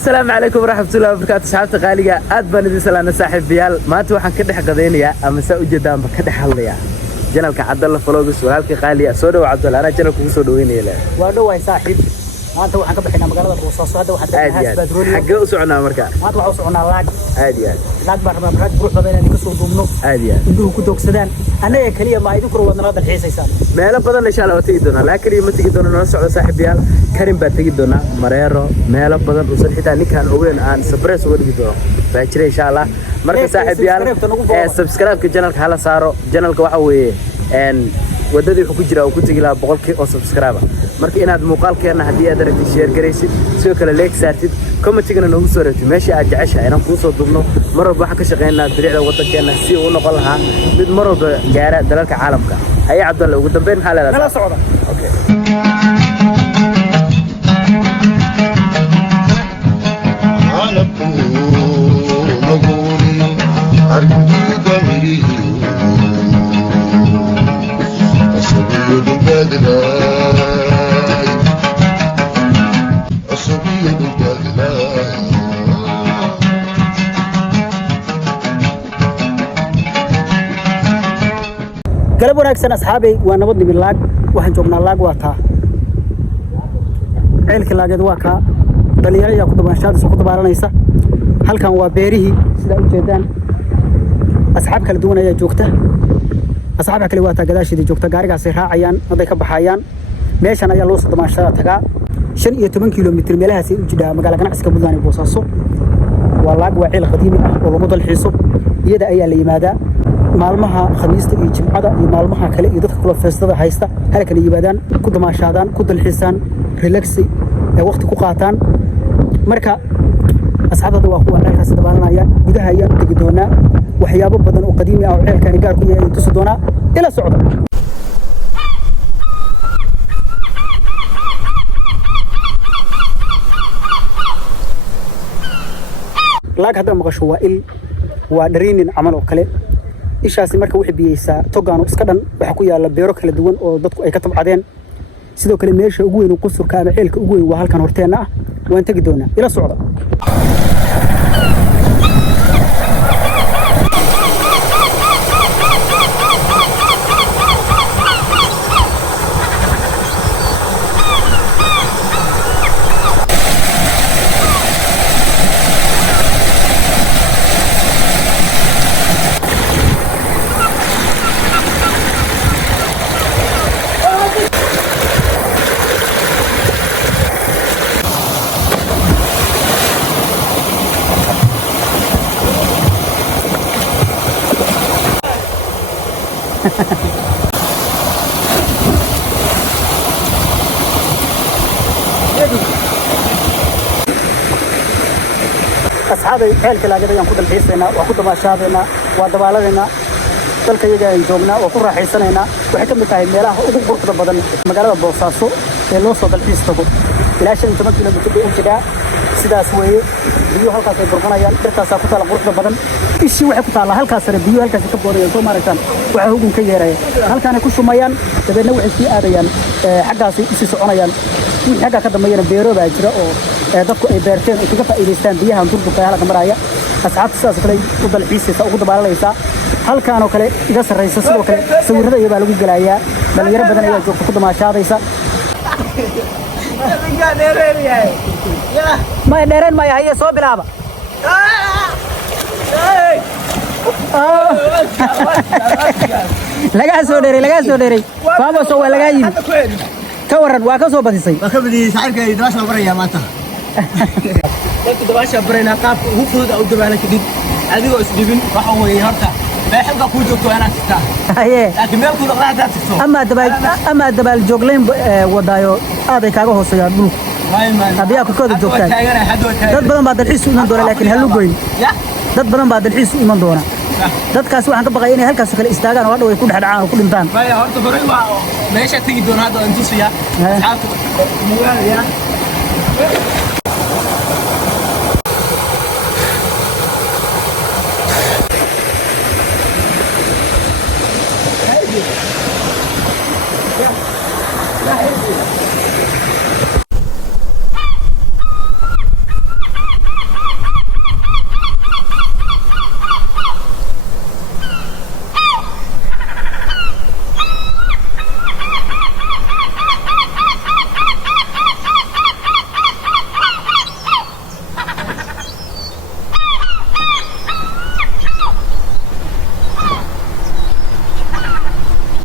السلام عليكم ورحمة الله وبركاته. صحابتي قالية أدبان دي سلامة صاحب بيال ما أنتوا حنكده قضينيا أما سأو جدام بكده حليا جنالك عبد الله فلوجس وهالك قالية سودا وعبد الله أنا جنالك وسودا وين يلا وادو صاحب ما أنت وحنا كبحنا مقالة الرصاص هذا وحتى هاس بدرولي حق وسعنا مركا ما طلعوا سعنا لاج عادي لاج برا برا بروح ما بيننا كسر ضمنه عادي ندوه كدوك سدان أنا يا كليه ما يذكر وأنا هذا الحين سيسان ما لا بدل إن شاء الله وتيجدونا لكن يوم تيجدونا نسعى صاحب بيال كريم بتيجدونا مريرو ما لا بدل وصل حتى نكان أوين عن سبريس ورجدونا بأشري إن شاء الله مركز صاحب بيال سبسكرايب كجنالك هلا صاروا جنالك وحوي إن wadadii wuxuu ku jira oo ku tagi la 100k oo subscriber marka inaad muuqaalkeena hadii aad rabtid share gareysid sidoo kale like saartid comment-gana noogu soo reebtid meesha aad jeceshahay inaan ku soo duubno mar walba waxa ka shaqeynaa dariiqda wadankeena si uu noqon lahaa mid mar walba gaara dalalka caalamka haya Cabdulla ugu dambeyn maxaa leedahay nala socda okay قلب وناكسن أصحابي ونبضني باللاج وحنجوبنا اللاج واتا عيلك اللاج واكا دليل يا كتب أشياء سقط بارنيسا هل كان وبيره سلا جدًا أصحاب كل دون يا جوكته أصحاب كل واتا قداش دي جوكته قارق عصيرها عيان نضيق بحيان ليش أنا يلوص ضمان شارع تجا 8 كيلومتر ملها سي وجدا مقالة كنعس كبداني بوصاصو واللاج وعيل قديم والله مضل حيسو يدا أي اللي ماذا maalmaha khamiista iyo jimcada iyo maalmaha kale iyo dadka kula feestada haysta halkan yimaadaan ku damaashaadaan ku dalxiisaan relax ee waqti ku qaataan marka asxaabada waa kuwa halkaas dabaalanaya gudaha ayaan tagi doonaa waxyaabo badan oo qadiimi ah oo ceelkan gaar ku yahay tusi doonaa ila socda laag hada maqasho waa dhariinin amal oo kale ishaasi marka wixii biyeysa togaano iska dhan waxa ku yaala beero kala duwan oo dadku ay ka tabcadeen sidoo kale meesha ugu weyn qusurka ama ceelka ugu weyn waa halkan horteena ah waan tagi doonaa ila socda أصحابي حيلك لا جدا ينقود الحيسنا وقود ما شابنا ودبالنا تلك يجا يجوبنا وقول راح يسنا وحكم بتاعي ميلاه وقول بركض بدن مقالة بوصاصو اللي وصل الحيس تقول لا شيء أنت مثلا بتبي أنت سدا سوي بيو هالكاس بركنا يان بركة سافوت على بركض بدن إيش واحد كتالا هالكاس بيو هالكاس كبر ينتو ماركان وحقوق كيراي هالكان يكون شميان تبين نوع في آريان حقاسي إيش سعنيان حاجة كذا مينا بيرو باجرا أو dadku ay beerteen ay kaga faa'iideystaan biyaha durku ka halka maraya asxaabta sidaas kale u dalxiisaysa ugu dabaalaysa halkaan oo kale iga sareysa sidoo kale sawirada iyo baa lagu galayaa dhalinyaro badan ayaa joogta ku damaashaadaysa ma dheereen ma yahay soo bilaaba laga soo dheeray faamo soo waa laga yimi ka waran waa ka soo badisay waa ka badiyay saaxiibkay dabaasha baraya maanta dadku dabaasha barayna qaabka ugu fudud oo dabaala kadib adigoo isdibin waxa weeye horta meesha ku joogto inaad tagtaa haye laakiin meel ku dhaqaaqda tagto ama dabaal joogleen wadaayo aaday kaaga hooseeyaan dhulku hadii ku kooda joogtaan dad badan baa dalxiis u iman doona laakiin hal goyn dad badan baa dalxiis u iman doona dadkaas waxaan ka baqay inay halkaas kale istaagaan oo hadhow ay ku dhaxdhacaan oo ku dhintaan horta horay waa meesha tagi doona hadda intuu siya asxaabta